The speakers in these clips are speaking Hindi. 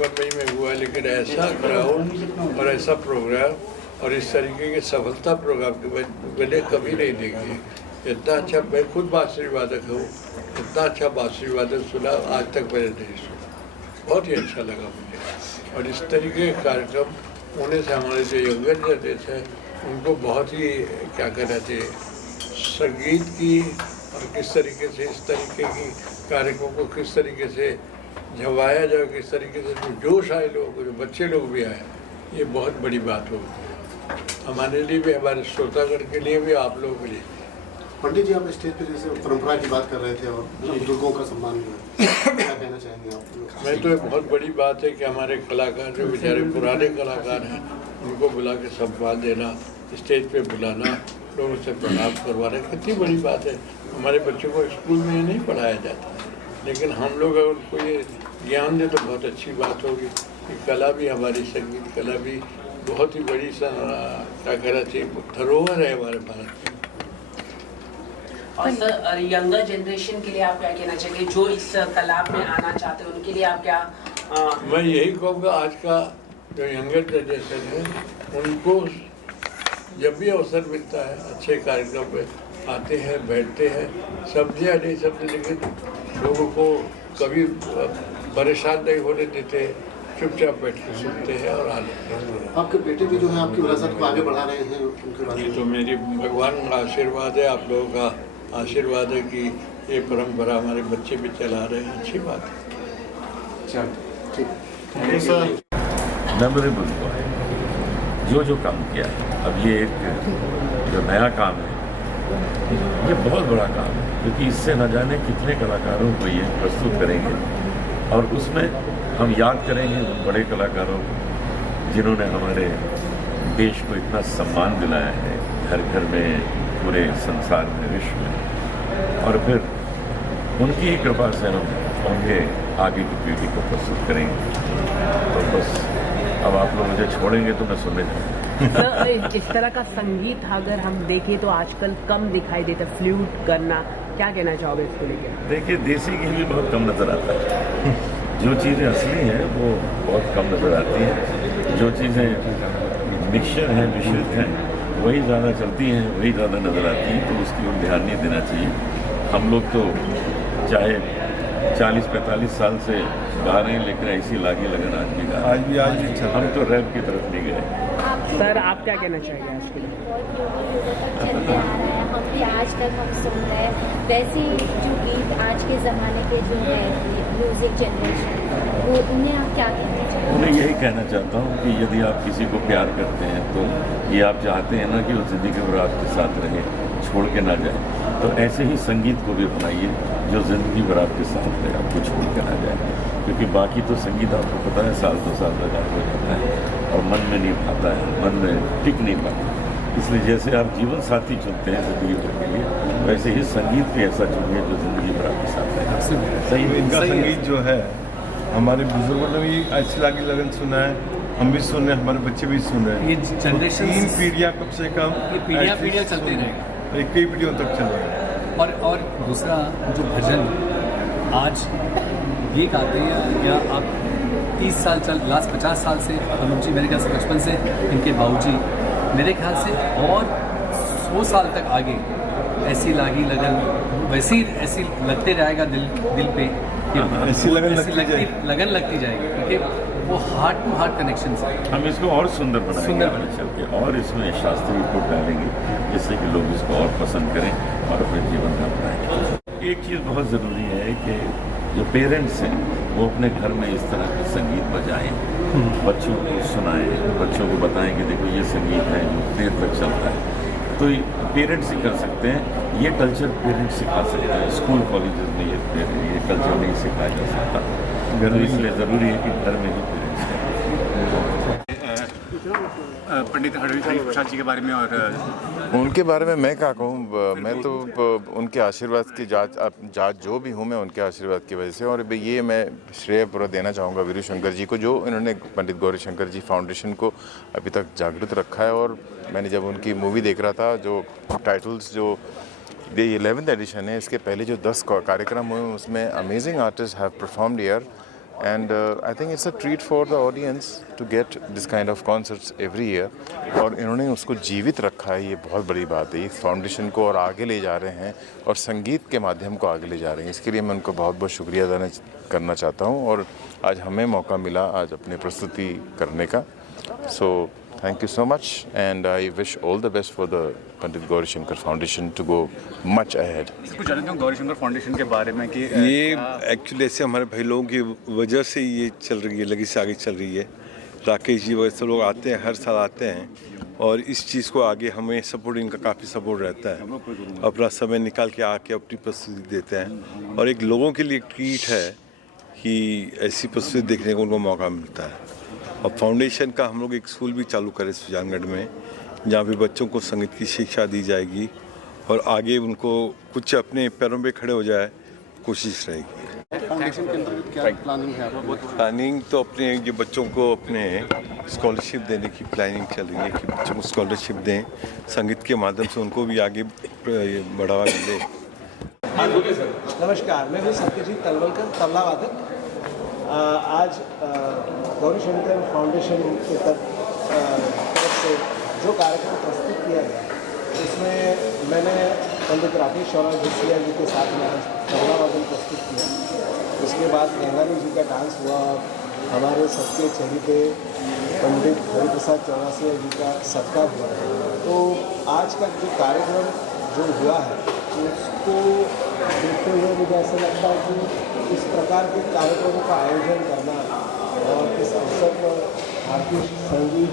बम्बई में हुआ, लेकिन ऐसा क्राउड और ऐसा प्रोग्राम और इस तरीके की सफलता प्रोग्राम के मैंने कभी नहीं देखी। इतना अच्छा, मैं खुद बांसुरी वादक हूँ, इतना अच्छा बांसुरी वादक सुना आज तक मैंने नहीं सुना। बहुत ही अच्छा लगा मुझे। और इस तरीके के कार्यक्रम होने से हमारे जो यंगर जनरेशन है उनको बहुत ही क्या कहना चाहिए, संगीत की और किस तरीके से इस तरीके की कार्यक्रमों को किस तरीके से झवाया जाए, किस तरीके से जो जोश आए लोगों को, जो बच्चे लोग भी आए, ये बहुत बड़ी बात होगी हमारे लिए भी, हमारे श्रोतागण के लिए भी, आप लोगों के लिए। पंडित जी, आप स्टेज पे जैसे परंपरा की बात कर रहे थे और बुजुर्गों का सम्मान हुआ, क्या कहना चाहेंगे आप? मैं तो एक बहुत बड़ी बात है कि हमारे कलाकार जो बेचारे पुराने कलाकार हैं उनको बुला के सम्मान देना, स्टेज पे बुलाना, लोगों से प्रणाम करवाना, कितनी बड़ी बात है। हमारे बच्चों को स्कूल में ये नहीं पढ़ाया जाता, लेकिन हम लोग अगर उनको ये ज्ञान दे तो बहुत अच्छी बात होगी कि कला भी, हमारी संगीत कला भी बहुत ही बड़ी क्या कहना चाहिए, धरोहर है हमारे भारत की। और सर, यंगर जनरेशन के लिए आप क्या कहना चाहिए, जो इस कला में आना चाहते हैं उनके लिए आप क्या? मैं यही कहूँगा, आज का जो यंगर जनरेशन है उनको जब भी अवसर मिलता है अच्छे कार्यक्रम में आते हैं, बैठते हैं, समझे नहीं समझे, लेकिन लोगों को कभी परेशान नहीं होने देते, चुपचाप बैठ के सुनते हैं और आ लेते हैं। आपके बेटे भी जो है आपकी विरासत को आगे बढ़ा रहे हैं, उनके बारे में? ये तो मेरी भगवान का आशीर्वाद है, आप लोगों का आशीर्वाद है कि ये परंपरा हमारे बच्चे भी चला रहे हैं, अच्छी बात है। मेमोरेबल हुआ है जो काम किया है। अब ये एक जो नया काम है, ये बहुत बड़ा काम है, क्योंकि इससे न जाने कितने कलाकारों को ये प्रस्तुत करेंगे और उसमें हम याद करेंगे उन बड़े कलाकारों को जिन्होंने हमारे देश को इतना सम्मान दिलाया है, घर घर में, पूरे संसार में, विश्व में, और फिर उनकी ही कृपा से हम उनके आगे की पीढ़ी को प्रस्तुत करेंगे। तो बस अब आप लोग मुझे छोड़ेंगे तो मैं सुनने जाऊँगा। इस तरह का संगीत अगर हम देखें तो आजकल कम दिखाई देता, फ्लूट करना, क्या कहना चाहोगे इसको लेकर? देखिए, देसी गीत भी बहुत कम नज़र आता है। जो चीज़ें असली हैं वो बहुत कम नज़र आती हैं। जो चीज़ें मिक्सचर हैं, मिश्रित हैं, वही ज़्यादा चलती हैं, वही ज़्यादा नज़र आती हैं। तो उसकी ओर ध्यान नहीं देना चाहिए। हम लोग तो चाहे 40-45 साल से गा रहे हैं, लेकिन ऐसी लागी लगन आज भी गा रहे हैं। आज हम तो रैप की तरफ नहीं गए। सर, आप क्या कहना चाहेंगे आज के लिए? हम भी आज तक हम सुन रहे हैं, वैसे जो गीत आज के ज़माने के जो है म्यूज़िक जनरेशन, वो उन्हें आप क्या कहना चाहेंगे? उन्हें यही कहना चाहता हूँ कि यदि आप किसी को प्यार करते हैं तो ये आप चाहते हैं ना कि वो ज़िंदगी भर आपके साथ रहे, छोड़ के ना जाए, तो ऐसे ही संगीत को भी अपनाइए जो ज़िंदगी भर आपके साथ रहे, आपको छोड़ के ना जाए। क्योंकि बाकी तो संगीत आपको पता है साल 2 साल तक हो जाता है और मन में नहीं भाता है, मन में टिक नहीं पाता। इसलिए जैसे आप जीवन साथी चुनते हैं ज़िंदगी भर के लिए, वैसे ही संगीत भी ऐसा चुनिए जो ज़िंदगी भर आपके साथ रहे। सही, इनका संगीत जो है हमारे बुजुर्गों ने भी ऐसी लागी लगन सुना है, हम भी सुन रहे हैं, हमारे बच्चे भी सुन रहे हैं। ये जनरेशन 3 पीढ़ियाँ कम से कम, ये पीढ़ियाँ चलते रहेगा, कई पीढ़ियों तक चल रहा है। और दूसरा जो भजन आज ये गाते हैं, या आप 30 साल लास्ट 50 साल से, अनुप जी मेरे ख्याल से बचपन से, इनके बाबूजी मेरे ख्याल से, और 100 साल तक आगे ऐसी लागी लगन वैसी ऐसी लगते रहेगा दिल पे कि ऐसी लगन लगती जाएगी, क्योंकि वो हार्ट टू हार्ट कनेक्शन है। हम इसको और सुंदर बनाएंगे चल के, और इसमें शास्त्रीय को डालेंगे जिससे कि लोग इसको और पसंद करें और अपने जीवन में अपनाएं। एक चीज़ बहुत ज़रूरी है कि जो पेरेंट्स हैं वो अपने घर में इस तरह का संगीत बजाएं, बच्चों को सुनाएं, बच्चों को बताएं कि देखो ये संगीत है जो देर तक चलता है। तो पेरेंट्स ही कर सकते हैं, ये कल्चर पेरेंट्स सिखा सकते हैं। स्कूल कॉलेजेस में ये कल्चर नहीं सिखाया जा सकता, तो इसलिए ज़रूरी है कि घर में ही पेरेंट्स करें। पंडित हरी प्रसाद जी के बारे में, और उनके बारे में मैं क्या कहूँ, मैं तो उनके आशीर्वाद की जात जो भी हूँ मैं उनके आशीर्वाद की वजह से, और ये मैं श्रेय पूरा देना चाहूँगा वीरू शंकर जी को, जो इन्होंने पंडित गौरी शंकर जी फाउंडेशन को अभी तक जागृत रखा है। और मैंने जब उनकी मूवी देख रहा था, जो टाइटल्स जो ये 11th एडिशन है, इसके पहले जो 10 कार्यक्रम हुए उसमें amazing artist have performed here, and I think it's a treat for the audience to get this kind of concerts every year. और इन्होंने उसको जीवित रखा है, ये बहुत बड़ी बात है। इस फाउंडेशन को और आगे ले जा रहे हैं और संगीत के माध्यम को आगे ले जा रहे हैं। इसके लिए मैं उनको बहुत बहुत शुक्रिया अदा करना चाहता हूँ और आज हमें मौका मिला आज अपनी प्रस्तुति करने का। सो thank you so much and I wish all the best for the Pandit Gaurishankar foundation to go much ahead. कुछ जानते हो गौरीशंकर फाउंडेशन के बारे में कि ये एक्चुअली ऐसे हमारे भाई लोगों की वजह से ये चल रही है, लगी से आगे चल रही है। राकेश जी वगैरह सब लोग आते हैं, हर साल आते हैं और इस चीज़ को आगे हमें सपोर्ट, इनका काफ़ी सपोर्ट रहता है। अपना समय निकाल के आके अपनी प्रस्तुति देते हैं और एक लोगों के लिए ट्रीट है कि ऐसी प्रस्तुति देखने को उनको मौका मिलता है। और फाउंडेशन का हम लोग एक स्कूल भी चालू करें सुजानगढ़ में, जहाँ पे बच्चों को संगीत की शिक्षा दी जाएगी और आगे उनको कुछ अपने पैरों पे खड़े हो जाए, कोशिश रहेगी। फाउंडेशन के अंतर्गत क्या प्लानिंग है आपको? प्लानिंग तो अपने ये बच्चों को अपने स्कॉलरशिप देने की प्लानिंग चल रही है कि बच्चों को स्कॉलरशिप दें, संगीत के माध्यम से उनको भी आगे बढ़ावा मिले। नमस्कार, मैं हूँ सत्यजीत तलवलकर, तबला वादक। आज गौरीशंकर फाउंडेशन की तरफ से जो कार्यक्रम प्रस्तुत किया गया उसमें मैंने पंडित राकेश और भूसिया जी के साथ में तबला वादन प्रस्तुत किया। उसके बाद गंगानी जी का डांस हुआ और हमारे सबके चहेते पंडित हरिप्रसाद चौरासिया जी का सत्कार हुआ। तो आज का जो कार्यक्रम जो हुआ है उसको देखते हुए मुझे ऐसा लगता है कि इस प्रकार के कार्यक्रमों का आयोजन करना और इस अवसर पर भारतीय संगीत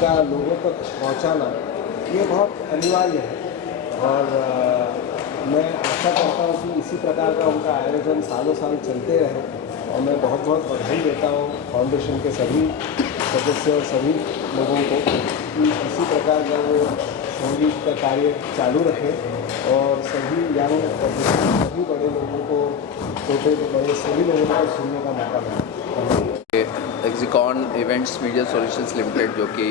का लोगों तक पहुंचाना ये बहुत अनिवार्य है। और मैं आशा करता हूँ कि इसी प्रकार का उनका आयोजन सालों साल चलते रहे और मैं बहुत बहुत बधाई देता हूँ फाउंडेशन के सभी सदस्य और सभी लोगों को कि इसी प्रकार का वो संगीत का कार्य चालू रखें और सभी यंग सभी बड़े लोगों को, छोटे से बड़े सभी लोगों को सुनने का मौका मिले। एक्सिकॉन इवेंट्स मीडिया सॉल्यूशंस लिमिटेड जो कि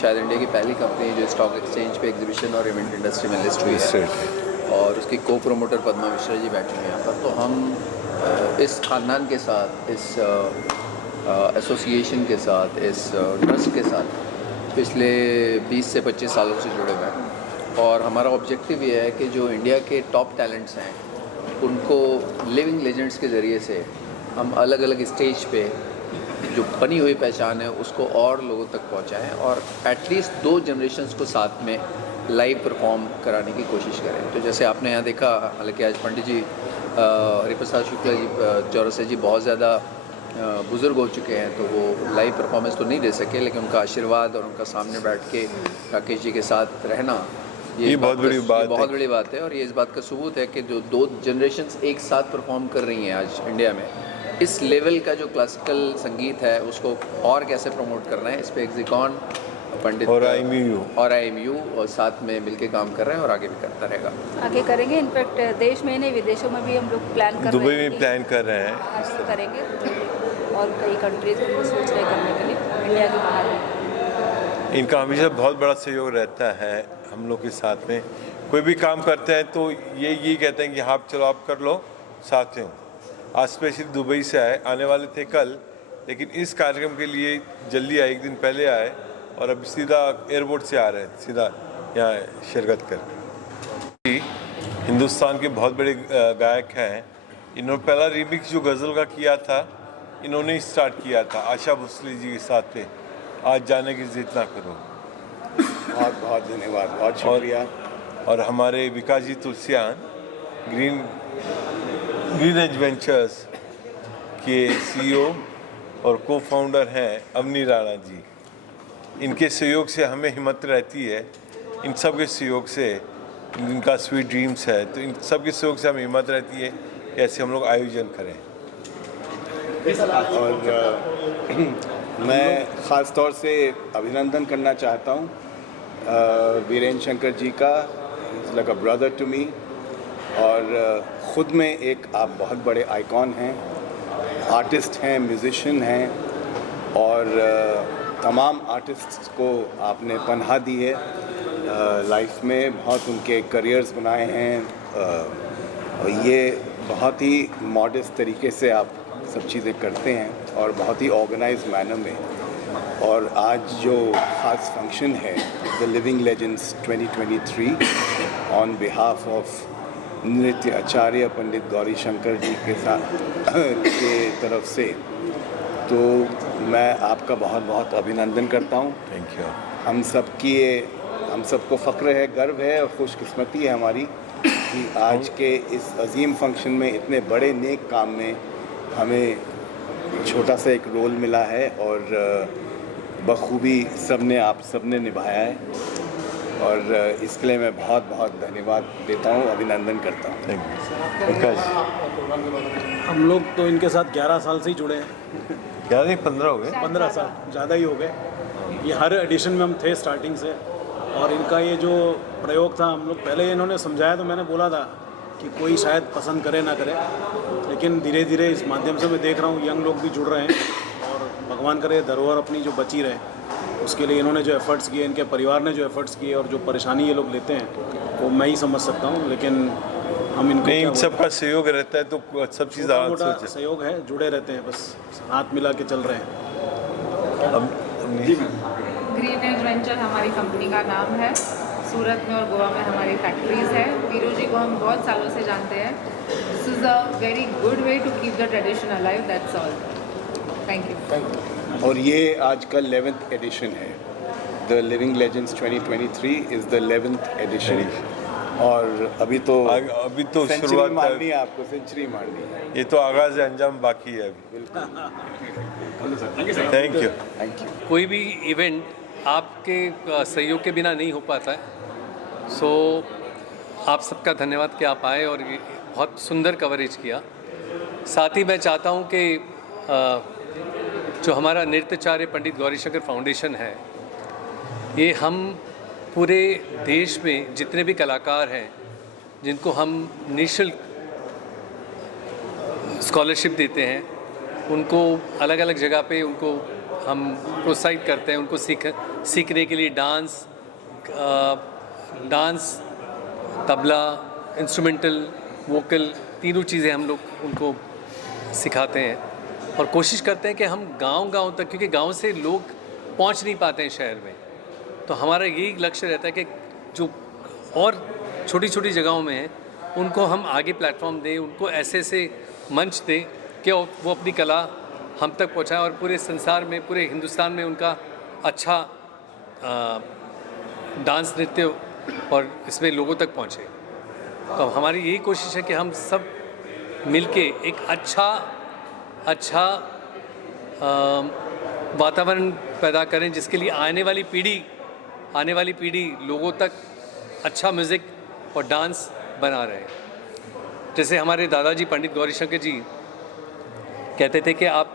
शायद इंडिया की पहली कंपनी जो स्टॉक एक्सचेंज पे एग्जीबिशन और इवेंट इंडस्ट्री में लिस्ट हुई है और उसकी को प्रोमोटर पद्मा मिश्रा जी बैठे हुए हैं यहाँ पर। तो हम इस खानदान के साथ, इस एसोसिएशन के साथ, इस ट्रस्ट के साथ पिछले 20 से 25 सालों से जुड़े हुए हैं और हमारा ऑब्जेक्टिव ये है कि जो इंडिया के टॉप टैलेंट्स हैं उनको लिविंग लेजेंड्स के ज़रिए से हम अलग अलग स्टेज पे जो बनी हुई पहचान है उसको और लोगों तक पहुंचाएं और एटलीस्ट 2 जनरेशन्स को साथ में लाइव परफॉर्म कराने की कोशिश करें। तो जैसे आपने यहाँ देखा, हालांकि आज पंडित जी हरिप्रसाद शुक्ला जी चौरसिया जी बहुत ज़्यादा बुज़ुर्ग हो चुके हैं तो वो लाइव परफॉर्मेंस तो नहीं दे सके, लेकिन उनका आशीर्वाद और उनका सामने बैठ के राकेश जी के साथ रहना ये बहुत बड़ी बात है। और ये इस बात का सबूत है कि जो 2 जनरेशन्स एक साथ परफॉर्म कर रही हैं आज इंडिया में, इस लेवल का जो क्लासिकल संगीत है उसको और कैसे प्रमोट करना है, इस पे एक्सिकॉन पंडित और IMU और साथ में मिलके काम कर रहे हैं और आगे भी करता रहेगा। आगे करेंगे। इनफैक्ट देश में नहीं, विदेशों में भी हम लोग प्लान कर रहे हैं, दुबई में प्लान कर रहे हैं, करेंगे और कई कंट्रीज में सोच रहे करने के लिए, इंडिया के बाहर भी। इनका हमेशा बहुत बड़ा सहयोग रहता है हम लोग के साथ में। कोई भी काम करते हैं तो यही कहते हैं कि हाँ चलो आप कर लो, साथ में हो। आज स्पेशली दुबई से आने वाले थे कल, लेकिन इस कार्यक्रम के लिए जल्दी आए, एक दिन पहले आए और अब सीधा एयरपोर्ट से आ रहे हैं सीधा यहाँ शिरकत कर। हिंदुस्तान के बहुत बड़े गायक हैं, इन्होंने पहला रीमिक्स जो गज़ल का किया था इन्होंने ही स्टार्ट किया था आशा भोसले जी के साथ पे, आज जाने की जिद ना करो। बहुत बहुत धन्यवाद, बहुत शुक्रिया। और हमारे विकास जी तुलसियान ग्रीन एज वेंचर्स के CEO और को फाउंडर हैं अवनी राणा जी। इनके सहयोग से हमें हिम्मत रहती है, इन सब के सहयोग से, इनका स्वीट ड्रीम्स है तो इन सब के सहयोग से हमें हिम्मत रहती है कि ऐसे हम लोग आयोजन करें। और मैं ख़ास तौर से अभिनंदन करना चाहता हूँ वीरेंद्र शंकर जी का, like a brother to me. और ख़ुद में एक आप बहुत बड़े आइकॉन हैं, आर्टिस्ट हैं, म्यूज़िशियन हैं और तमाम आर्टिस्ट्स को आपने पनाह दी है लाइफ में, बहुत उनके करियर्स बनाए हैं और ये बहुत ही मॉडेस्ट तरीके से आप सब चीज़ें करते हैं और बहुत ही ऑर्गेनाइज मैनर में। और आज जो ख़ास फंक्शन है the living legends 2023 on behalf of नृत्य आचार्य पंडित गौरी शंकर जी के साथ के तरफ से, तो मैं आपका बहुत बहुत अभिनंदन करता हूँ। Thank you. हम सबको फ़ख्र है, गर्व है और खुशकिस्मती है हमारी कि आज के इस अजीम फंक्शन में इतने बड़े नेक काम में हमें छोटा सा एक रोल मिला है और बखूबी आप सबने निभाया है और इसके लिए मैं बहुत बहुत धन्यवाद देता हूँ, अभिनंदन करता हूँ। Thank you. हम लोग तो इनके साथ 11 साल से ही जुड़े हैं। 11 नहीं 15 हो गए। 15 साल ज़्यादा ही हो गए। ये हर एडिशन में हम थे स्टार्टिंग से। और इनका ये जो प्रयोग था, हम लोग पहले इन्होंने समझाया तो मैंने बोला था कि कोई शायद पसंद करे ना करे, लेकिन धीरे धीरे इस माध्यम से मैं देख रहा हूँ यंग लोग भी जुड़ रहे हैं और भगवान करे धरोहर अपनी जो बची रहे उसके लिए इन्होंने जो एफ़र्ट्स किए, इनके परिवार ने जो एफ़र्ट्स किए और जो परेशानी ये लोग लेते हैं वो मैं ही समझ सकता हूँ। लेकिन हम इनको नहीं, सबका सहयोग रहता है तो सब चीज़ मोटा सहयोग है, जुड़े रहते हैं, बस हाथ मिला के चल रहे हैं। ग्रीन एज वेंचर हमारी कंपनी का नाम है। सूरत में और गोवा में हमारी फैक्ट्रीज़ है। वीरू जी को हम बहुत सालों से जानते हैं। This is a very good way to keep the tradition alive, that's all. Thank you. और ये आज का 11th एडिशन है। The living legends 2023 is the 11th edition और अभी तो शुरुआत मारनी है, आपको सेंचुरी मारनी है। ये तो आगाज़ अंजाम बाकी है अभी। Thank you. कोई भी इवेंट आपके सहयोग के बिना नहीं हो पाता है। सो आप सबका धन्यवाद कि आप आए और ये बहुत सुंदर कवरेज किया। साथ ही मैं चाहता हूँ कि जो हमारा नृत्याचार्य पंडित गौरीशंकर फाउंडेशन है, ये हम पूरे देश में जितने भी कलाकार हैं जिनको हम निःशुल्क स्कॉलरशिप देते हैं, उनको अलग अलग जगह पे उनको हम प्रोत्साहित करते हैं, उनको सीखने के लिए डांस, तबला, इंस्ट्रूमेंटल, वोकल, तीनों चीज़ें हम लोग उनको सिखाते हैं और कोशिश करते हैं कि हम गांव-गांव तक, क्योंकि गांव से लोग पहुंच नहीं पाते हैं शहर में, तो हमारा यही लक्ष्य रहता है कि जो और छोटी-छोटी जगहों में हैं उनको हम आगे प्लेटफॉर्म दें, उनको ऐसे मंच दें कि वो अपनी कला हम तक पहुंचाएं और पूरे संसार में, पूरे हिंदुस्तान में उनका अच्छा डांस, नृत्य और इसमें लोगों तक पहुंचे। तो हमारी यही कोशिश है कि हम सब मिलके एक अच्छा वातावरण पैदा करें जिसके लिए आने वाली पीढ़ी लोगों तक अच्छा म्यूज़िक और डांस बना रहे। जैसे हमारे दादाजी पंडित गौरीशंकर जी कहते थे कि आप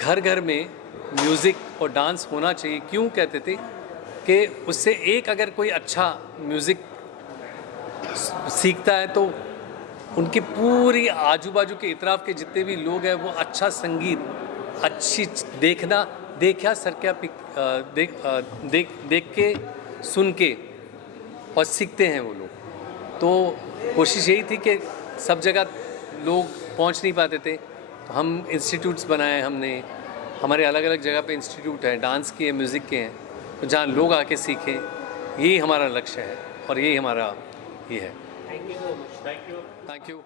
घर घर में म्यूज़िक और डांस होना चाहिए। क्यों कहते थे? कि उससे एक अगर कोई अच्छा म्यूज़िक सीखता है तो उनकी पूरी आजू बाजू के इतराफ़ के जितने भी लोग हैं वो अच्छा संगीत, अच्छी देखा सरक्या देख के सुन के और सीखते हैं वो लोग। तो कोशिश यही थी कि सब जगह लोग पहुंच नहीं पाते थे, तो हम इंस्टीट्यूट्स बनाए हमने। हमारे अलग अलग जगह पे इंस्टीट्यूट हैं, डांस के, म्यूज़िक के हैं, तो जहाँ लोग आके सीखें, यही हमारा लक्ष्य है और यही हमारा ये है। Thank you.